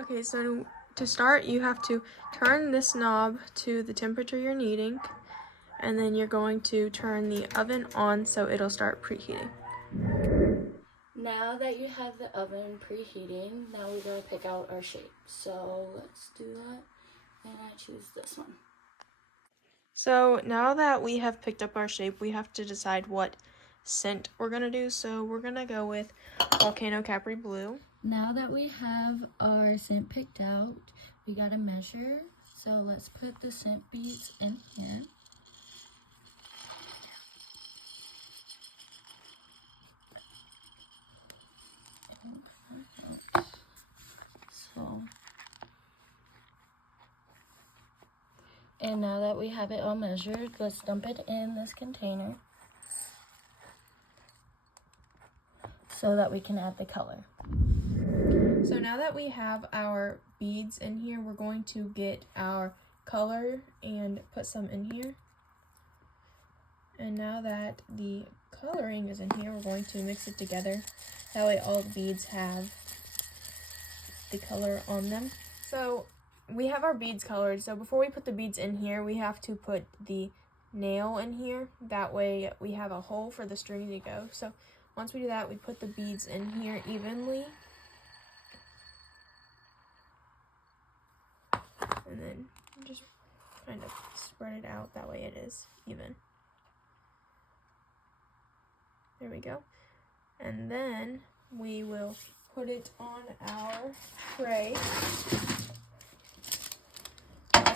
Okay, so to start, you have to turn this knob to the temperature you're needing, and then you're going to turn the oven on so it'll start preheating. Now that you have the oven preheating, now we're going to pick out our shape. So let's do that, and I choose this one. So now that we have picked up our shape, we have to decide what scent we're going to do. So we're going to go with Volcano Capri Blue. Now that we have our scent picked out, we got to measure. So let's put the scent beads in here. And now that we have it all measured, let's dump it in this container so that we can add the color. So now that we have our beads in here, we're going to get our color and put some in here. And now that the coloring is in here, we're going to mix it together. That way all the beads have the color on them. So we have our beads colored, so before we put the beads in here, we have to put the nail in here. That way we have a hole for the string to go. So once we do that, we put the beads in here evenly. And then just kind of spread it out, that way it is even. There we go. And then we will put it on our tray.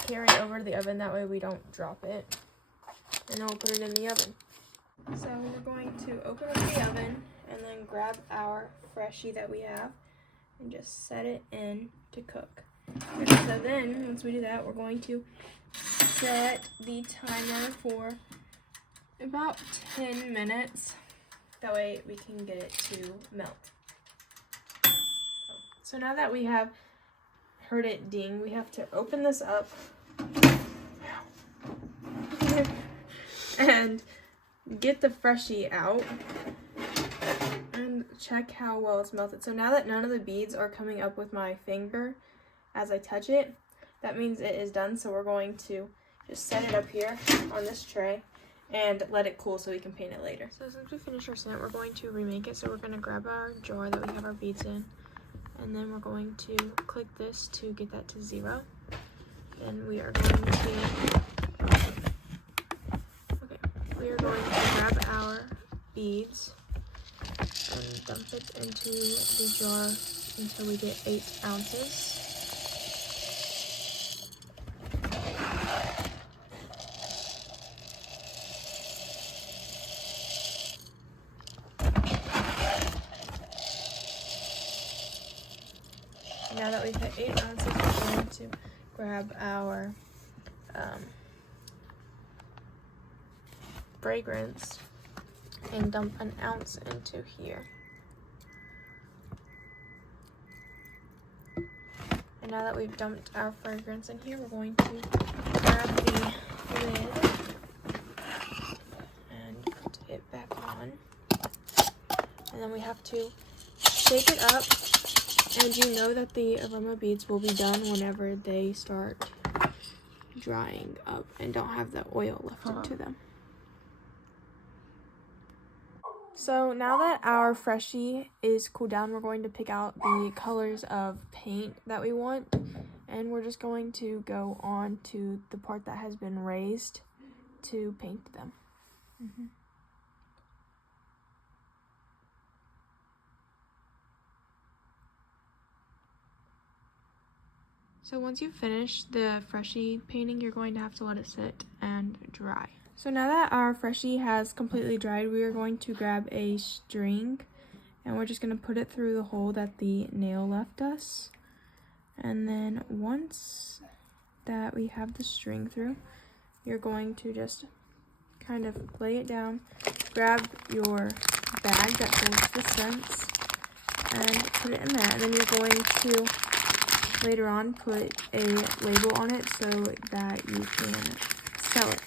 Carry it over to the oven, that way we don't drop it. And then we'll put it in the oven. So we're going to open up the oven and then grab our freshie that we have and just set it in to cook. And so then, once we do that, we're going to set the timer for about 10 minutes. That way we can get it to melt. So now that we have heard it ding, we have to open this up and get the freshie out and check how well it's melted. So now that none of the beads are coming up with my finger as I touch it, that means it is done. So we're going to just set it up here on this tray and let it cool so we can paint it later. So since we finished our scent, we're going to remake it. So we're going to grab our jar that we have our beads in, and then we're going to click this to get that to 0. And we are going to grab our beads and dump it into the jar until we get 8 ounces. Now that we've hit 8 ounces, we're going to grab our fragrance and dump an ounce into here. And now that we've dumped our fragrance in here, we're going to grab the lid and put it back on. And then we have to shake it up. And you know that the aroma beads will be done whenever they start drying up and don't have the oil left into them. So now that our freshie is cooled down, we're going to pick out the colors of paint that we want. And we're just going to go on to the part that has been raised to paint them. So once you've finished the freshie painting, you're going to have to let it sit and dry. So now that our freshie has completely dried, we are going to grab a string and we're just going to put it through the hole that the nail left us. And then once that we have the string through, you're going to just kind of lay it down, grab your bag that holds the scents and put it in there. And then you're going to later on put a label on it so that you can sell it.